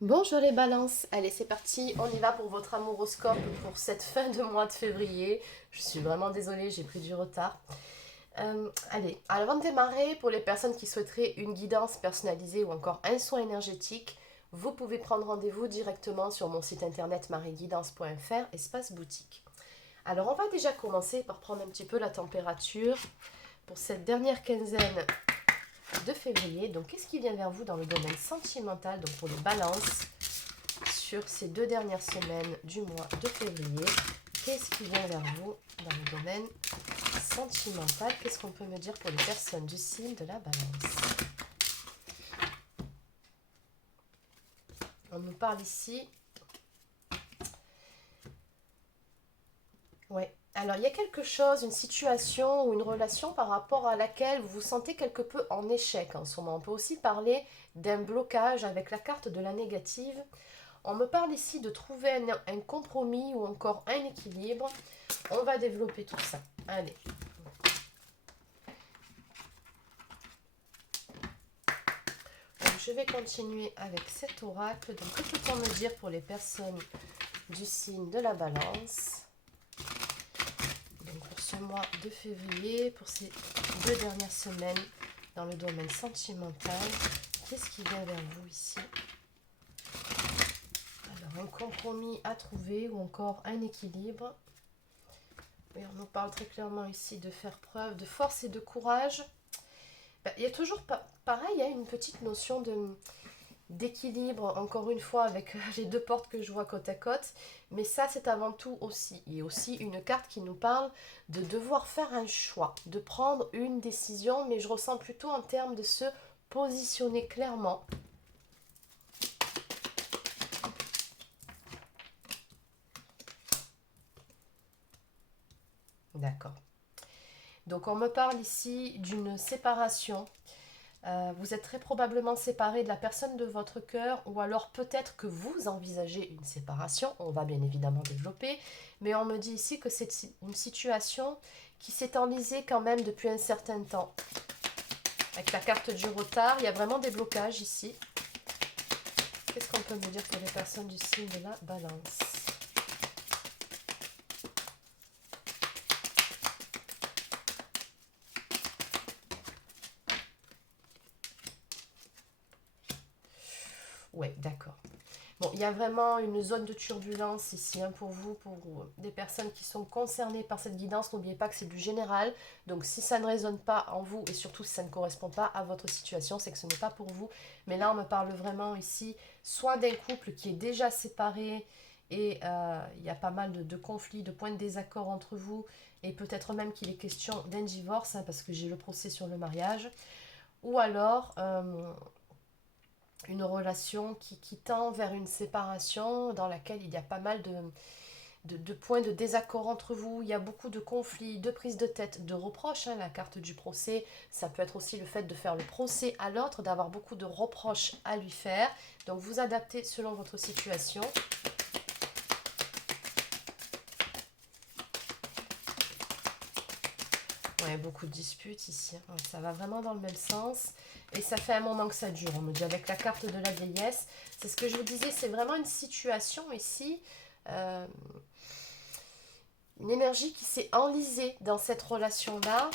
Bonjour les balances, allez c'est parti, on y va pour votre amouroscope pour cette fin de mois de février. Je suis vraiment désolée, j'ai pris du retard. Allez, avant de démarrer, pour les personnes qui souhaiteraient une guidance personnalisée ou encore un soin énergétique, vous pouvez prendre rendez-vous directement sur mon site internet marieguidance.fr, espace boutique. Alors on va déjà commencer par prendre un petit peu la température pour cette dernière quinzaine de février. Donc qu'est-ce qui vient vers vous dans le domaine sentimental, donc pour les balances sur ces 2 dernières semaines du mois de février? Qu'est-ce qui vient vers vous dans le domaine sentimental? Qu'est-ce qu'on peut me dire pour les personnes du signe de la balance? On nous parle ici. Ouais. Alors, il y a quelque chose, une situation ou une relation par rapport à laquelle vous vous sentez quelque peu en échec en ce moment. On peut aussi parler d'un blocage avec la carte de la négative. On me parle ici de trouver un compromis ou encore un équilibre. On va développer tout ça. Allez. Donc, je vais continuer avec cet oracle. Donc, que peut-on me dire pour les personnes du signe de la balance? Donc, pour ce mois de février, pour ces 2 dernières semaines dans le domaine sentimental, qu'est-ce qui vient vers vous ici? Alors, un compromis à trouver ou encore un équilibre. Oui, on nous parle très clairement ici de faire preuve de force et de courage. Il y a toujours, pareil, il y a une petite notion d'équilibre, encore une fois, avec les deux portes que je vois côte à côte. Mais ça, c'est avant tout aussi. Il y a aussi une carte qui nous parle de devoir faire un choix, de prendre une décision, mais je ressens plutôt en termes de se positionner clairement. D'accord. Donc on me parle ici d'une séparation. Vous êtes très probablement séparé de la personne de votre cœur, ou alors peut-être que vous envisagez une séparation. On va bien évidemment développer, mais on me dit ici que c'est une situation qui s'est enlisée quand même depuis un certain temps. Avec la carte du retard, il y a vraiment des blocages ici. Qu'est-ce qu'on peut me dire pour les personnes du signe de la balance? Ouais, d'accord. Bon, il y a vraiment une zone de turbulence ici pour vous, pour des personnes qui sont concernées par cette guidance. N'oubliez pas que c'est du général. Donc si ça ne résonne pas en vous et surtout si ça ne correspond pas à votre situation, c'est que ce n'est pas pour vous. Mais là, on me parle vraiment ici soit d'un couple qui est déjà séparé et il y a pas mal de conflits, de points de désaccord entre vous et peut-être même qu'il est question d'un divorce parce que j'ai le procès sur le mariage. Ou alors une relation qui tend vers une séparation dans laquelle il y a pas mal de points de désaccord entre vous, il y a beaucoup de conflits, de prises de tête, de reproches. La carte du procès, ça peut être aussi le fait de faire le procès à l'autre, d'avoir beaucoup de reproches à lui faire. Donc vous adaptez selon votre situation. Ouais, beaucoup de disputes ici. Ouais, ça va vraiment dans le même sens. Et ça fait un moment que ça dure. On me dit avec la carte de la vieillesse. C'est ce que je vous disais, c'est vraiment une situation ici. euh, une énergie qui s'est enlisée dans cette relation-là.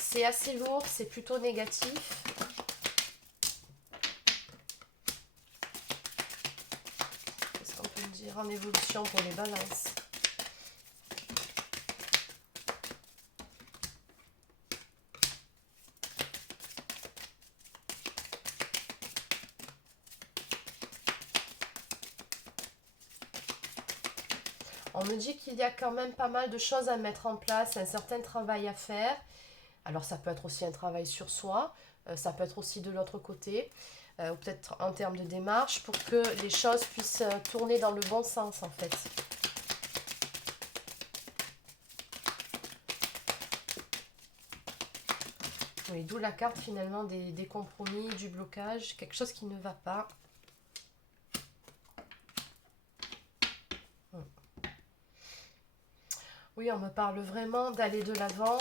C'est assez lourd, c'est plutôt négatif. Qu'est-ce qu'on peut dire en évolution pour les balances? On me dit qu'il y a quand même pas mal de choses à mettre en place, un certain travail à faire. Alors ça peut être aussi un travail sur soi, ça peut être aussi de l'autre côté, ou peut-être en termes de démarche, pour que les choses puissent tourner dans le bon sens en fait. Oui, d'où la carte finalement des compromis, du blocage, quelque chose qui ne va pas. Oui, on me parle vraiment d'aller de l'avant,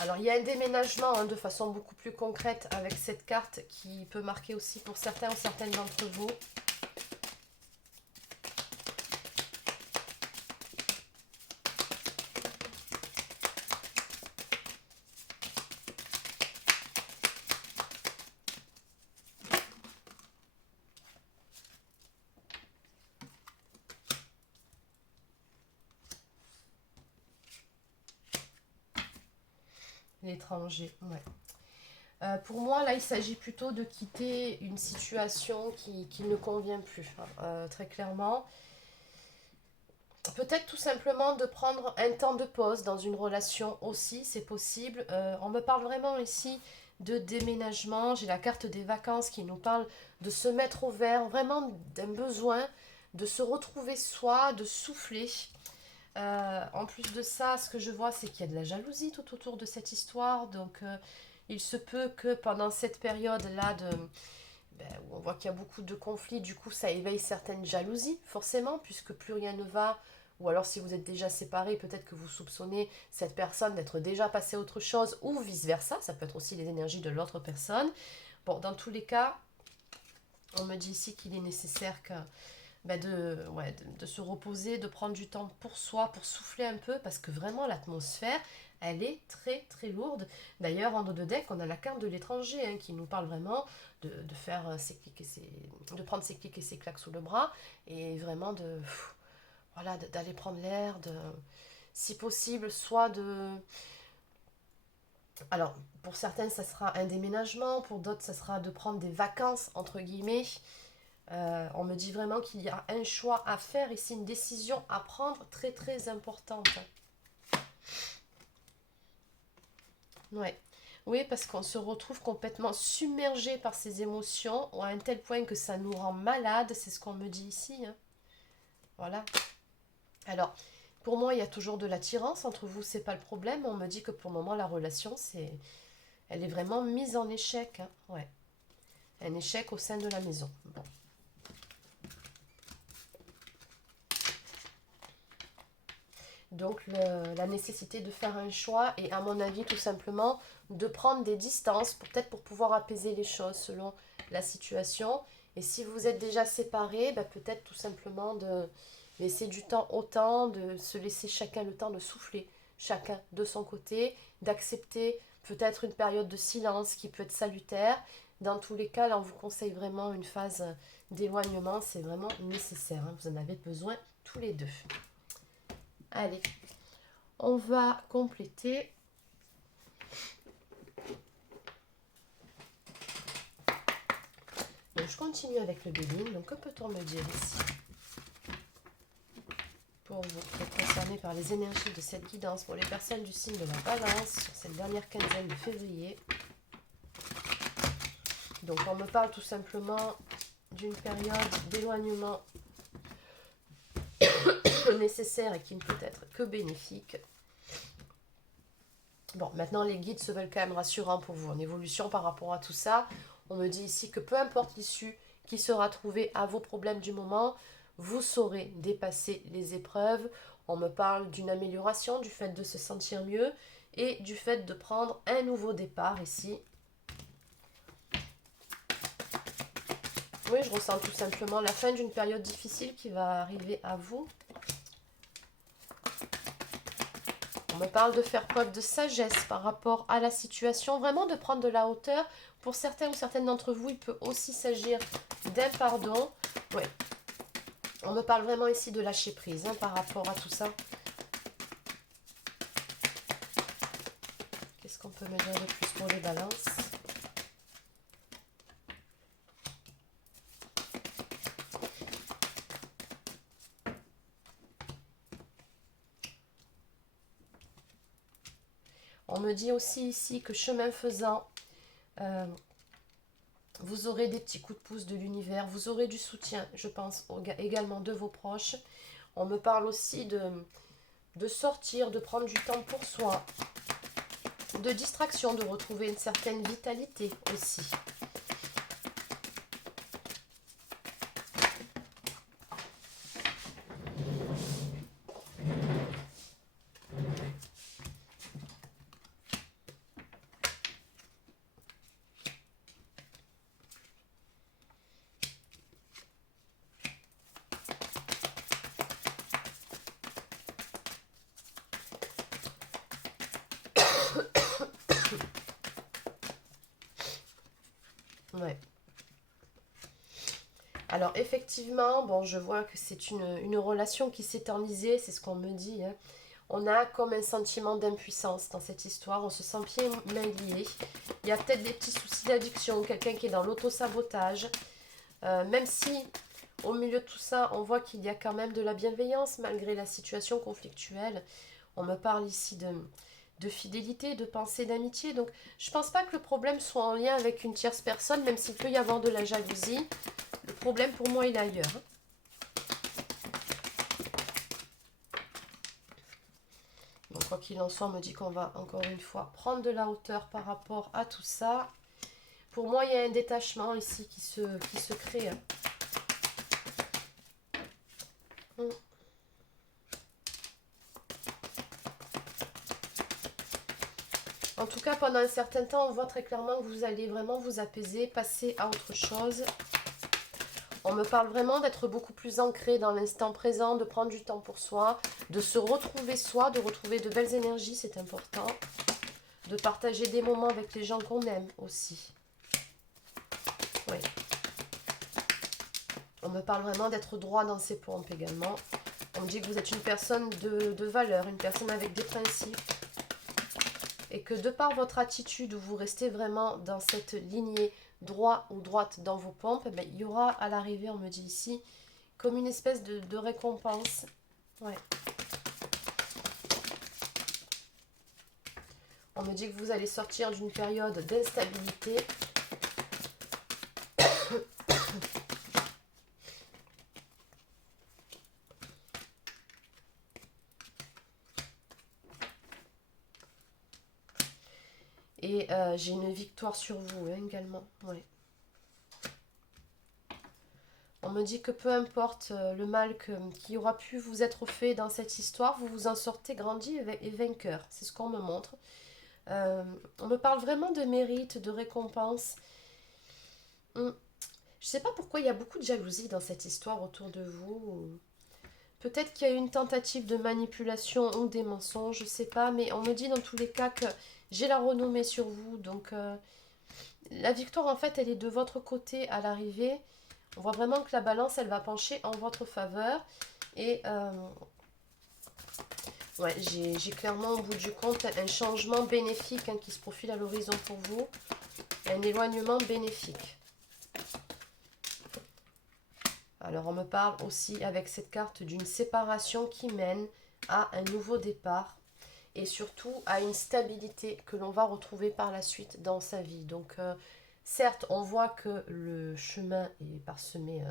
Alors, il y a un déménagement hein, de façon beaucoup plus concrète avec cette carte qui peut marquer aussi pour certains ou certaines d'entre vous. L'étranger, ouais. Pour moi, là, il s'agit plutôt de quitter une situation qui ne convient plus, hein, très clairement. Peut-être tout simplement de prendre un temps de pause dans une relation aussi, c'est possible. On me parle vraiment ici de déménagement. J'ai la carte des vacances qui nous parle de se mettre au vert, vraiment d'un besoin de se retrouver soi, de souffler. En plus de ça, ce que je vois, c'est qu'il y a de la jalousie tout autour de cette histoire. Donc, il se peut que pendant cette période-là, où on voit qu'il y a beaucoup de conflits, du coup, ça éveille certaines jalousies, forcément, puisque plus rien ne va. Ou alors, si vous êtes déjà séparés, peut-être que vous soupçonnez cette personne d'être déjà passée à autre chose, ou vice-versa. Ça peut être aussi les énergies de l'autre personne. Bon, dans tous les cas, on me dit ici qu'il est nécessaire que de se reposer, de prendre du temps pour soi, pour souffler un peu, parce que vraiment l'atmosphère, elle est très très lourde. D'ailleurs, en dos de deck, on a la carte de l'étranger hein, qui nous parle vraiment de faire de prendre ses clics et ses claques sous le bras et vraiment d'aller prendre l'air, si possible, soit de... Alors, pour certains, ça sera un déménagement, pour d'autres, ça sera de prendre des vacances, entre guillemets. On me dit vraiment qu'il y a un choix à faire ici, une décision à prendre très très importante. Ouais. Oui, parce qu'on se retrouve complètement submergé par ces émotions, à un tel point que ça nous rend malade, c'est ce qu'on me dit ici. Hein. Voilà. Alors, pour moi, il y a toujours de l'attirance entre vous, c'est pas le problème. On me dit que pour le moment, la relation, elle est vraiment mise en échec. Hein. Ouais. Un échec au sein de la maison. Bon. Donc la nécessité de faire un choix et à mon avis tout simplement de prendre des distances peut-être pour pouvoir apaiser les choses selon la situation. Et si vous êtes déjà séparés, peut-être tout simplement de laisser du temps au temps, de se laisser chacun le temps de souffler, chacun de son côté, d'accepter peut-être une période de silence qui peut être salutaire. Dans tous les cas, là on vous conseille vraiment une phase d'éloignement, c'est vraiment nécessaire, hein. Vous en avez besoin tous les deux. Allez, on va compléter. Donc, je continue avec le béline. Donc, que peut-on me dire ici pour vous qui êtes concernés par les énergies de cette guidance pour les personnes du signe de la balance sur cette dernière quinzaine de février. Donc, on me parle tout simplement d'une période d'éloignement nécessaire et qui ne peut être que bénéfique. Bon, maintenant les guides se veulent quand même rassurants pour vous en évolution par rapport à tout ça. On me dit ici que peu importe l'issue qui sera trouvée à vos problèmes du moment, vous saurez dépasser les épreuves. On me parle d'une amélioration, du fait de se sentir mieux et du fait de prendre un nouveau départ ici. Oui, je ressens tout simplement la fin d'une période difficile qui va arriver à vous. On me parle de faire preuve de sagesse par rapport à la situation, vraiment de prendre de la hauteur. Pour certains ou certaines d'entre vous, il peut aussi s'agir d'un pardon. Oui. On me parle vraiment ici de lâcher prise hein, par rapport à tout ça. Qu'est-ce qu'on peut me dire de plus pour les balances ? On me dit aussi ici que chemin faisant, vous aurez des petits coups de pouce de l'univers, vous aurez du soutien, je pense, également de vos proches. On me parle aussi de sortir, de prendre du temps pour soi, de distraction, de retrouver une certaine vitalité aussi. Ouais. Alors effectivement, bon, je vois que c'est une relation qui s'est enlisée, c'est ce qu'on me dit, hein. On a comme un sentiment d'impuissance dans cette histoire, on se sent pieds et mains liés. Il y a peut-être des petits soucis d'addiction, quelqu'un qui est dans l'auto-sabotage. Même si au milieu de tout ça, on voit qu'il y a quand même de la bienveillance malgré la situation conflictuelle. On me parle ici de fidélité, de pensée, d'amitié. Donc je pense pas que le problème soit en lien avec une tierce personne, même s'il peut y avoir de la jalousie. Le problème pour moi il est ailleurs, hein. Donc quoi qu'il en soit, on me dit qu'on va encore une fois prendre de la hauteur par rapport à tout ça. Pour moi, il y a un détachement ici qui se crée, hein. Mm. En tout cas, pendant un certain temps, on voit très clairement que vous allez vraiment vous apaiser, passer à autre chose. On me parle vraiment d'être beaucoup plus ancré dans l'instant présent, de prendre du temps pour soi, de se retrouver soi, de retrouver de belles énergies, c'est important. De partager des moments avec les gens qu'on aime aussi. Oui. On me parle vraiment d'être droit dans ses pompes également. On me dit que vous êtes une personne de valeur, une personne avec des principes. Et que de par votre attitude, où vous restez vraiment dans cette lignée droit ou droite dans vos pompes, ben, il y aura à l'arrivée, on me dit ici, comme une espèce de récompense. Ouais. On me dit que vous allez sortir d'une période d'instabilité. Et j'ai une victoire sur vous, hein, également. Ouais. On me dit que peu importe le mal qui aura pu vous être fait dans cette histoire, vous vous en sortez grandi et vainqueur. C'est ce qu'on me montre. On me parle vraiment de mérite, de récompense. Je sais pas pourquoi il y a beaucoup de jalousie dans cette histoire autour de vous. Peut-être qu'il y a eu une tentative de manipulation ou des mensonges, je sais pas. Mais on me dit dans tous les cas que j'ai la renommée sur vous. Donc la victoire, en fait, elle est de votre côté à l'arrivée. On voit vraiment que la balance, elle va pencher en votre faveur. Et ouais, j'ai clairement au bout du compte un changement bénéfique, hein, qui se profile à l'horizon pour vous. Un éloignement bénéfique. Alors on me parle aussi avec cette carte d'une séparation qui mène à un nouveau départ. Et surtout à une stabilité que l'on va retrouver par la suite dans sa vie. Donc certes, on voit que le chemin est parsemé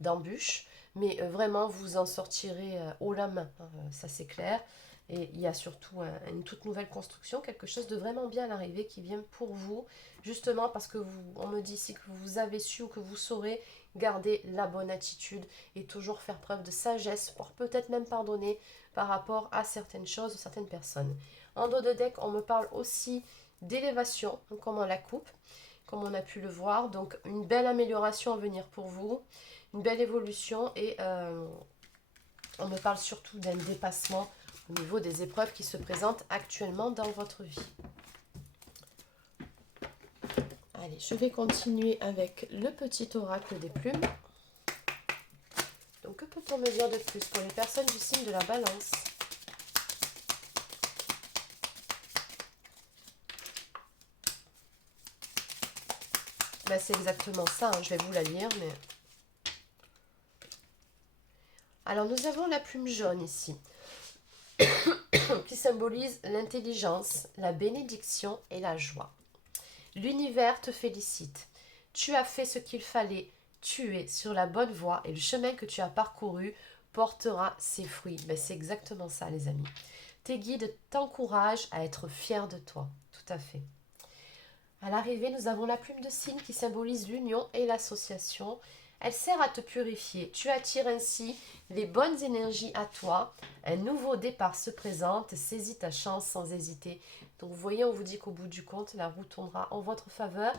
d'embûches, mais vraiment vous en sortirez haut la main, hein, ça c'est clair. Et il y a surtout une toute nouvelle construction, quelque chose de vraiment bien à l'arrivée qui vient pour vous, justement parce que on me dit ici que vous avez su ou que vous saurez garder la bonne attitude et toujours faire preuve de sagesse pour peut-être même pardonner par rapport à certaines choses ou certaines personnes. En dos de deck, on me parle aussi d'élévation, comme on la coupe, comme on a pu le voir. Donc une belle amélioration à venir pour vous, une belle évolution et on me parle surtout d'un dépassement au niveau des épreuves qui se présentent actuellement dans votre vie. Allez, je vais continuer avec le petit oracle des plumes. Donc que peut-on me dire de plus pour les personnes du signe de la Balance? Ben, c'est exactement ça, hein, je vais vous la lire, mais... Alors nous avons la plume jaune ici, qui symbolise l'intelligence, la bénédiction et la joie. L'univers te félicite. Tu as fait ce qu'il fallait. Tu es sur la bonne voie et le chemin que tu as parcouru portera ses fruits. Ben, c'est exactement ça, les amis. Tes guides t'encouragent à être fier de toi. Tout à fait. À l'arrivée, nous avons la plume de cygne qui symbolise l'union et l'association. Elle sert à te purifier. Tu attires ainsi les bonnes énergies à toi. Un nouveau départ se présente. Saisis ta chance sans hésiter. Donc vous voyez, on vous dit qu'au bout du compte, la roue tournera en votre faveur.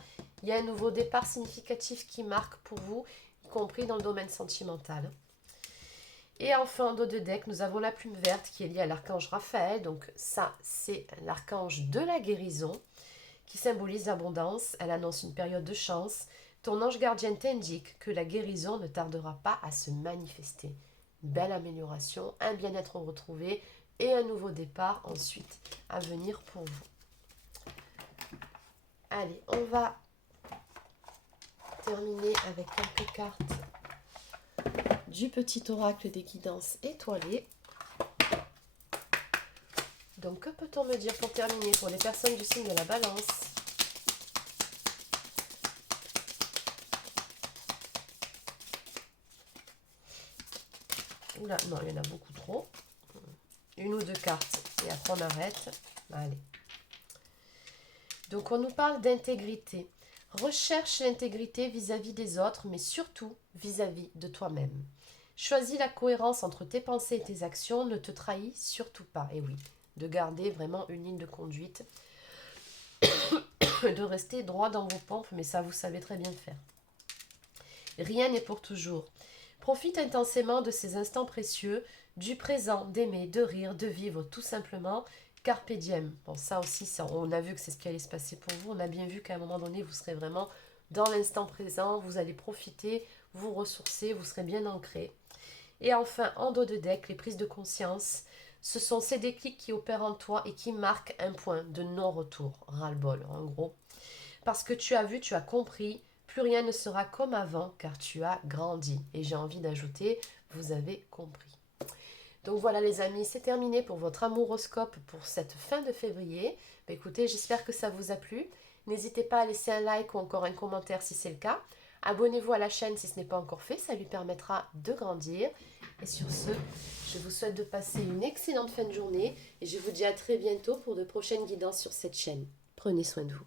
Il y a un nouveau départ significatif qui marque pour vous, y compris dans le domaine sentimental. Et enfin, en dos de deck, nous avons la plume verte qui est liée à l'archange Raphaël. Donc ça, c'est l'archange de la guérison qui symbolise l'abondance. Elle annonce une période de chance, Ton ange gardien t'indique que la guérison ne tardera pas à se manifester. Une belle amélioration, un bien-être retrouvé et un nouveau départ ensuite à venir pour vous. Allez, on va terminer avec quelques cartes du petit oracle des guidances étoilées. Donc, que peut-on me dire pour terminer pour les personnes du signe de la Balance? Oula, non, il y en a beaucoup trop. Une ou deux cartes et après on arrête. Allez. Donc, on nous parle d'intégrité. Recherche l'intégrité vis-à-vis des autres, mais surtout vis-à-vis de toi-même. Choisis la cohérence entre tes pensées et tes actions. Ne te trahis surtout pas. Et oui, de garder vraiment une ligne de conduite. De rester droit dans vos pompes, mais ça, vous savez très bien faire. Rien n'est pour toujours. Profite intensément de ces instants précieux, du présent, d'aimer, de rire, de vivre tout simplement. Carpe diem. Bon, ça aussi, on a vu que c'est ce qui allait se passer pour vous. On a bien vu qu'à un moment donné, vous serez vraiment dans l'instant présent. Vous allez profiter, vous ressourcer, vous serez bien ancré. Et enfin, en dos de deck, les prises de conscience. Ce sont ces déclics qui opèrent en toi et qui marquent un point de non-retour. Ras-le-bol, en gros. Parce que tu as vu, tu as compris, plus rien ne sera comme avant car tu as grandi. Et j'ai envie d'ajouter, vous avez compris. Donc voilà les amis, c'est terminé pour votre amouroscope pour cette fin de février. Écoutez, j'espère que ça vous a plu. N'hésitez pas à laisser un like ou encore un commentaire si c'est le cas. Abonnez-vous à la chaîne si ce n'est pas encore fait, ça lui permettra de grandir. Et sur ce, je vous souhaite de passer une excellente fin de journée et je vous dis à très bientôt pour de prochaines guidances sur cette chaîne. Prenez soin de vous.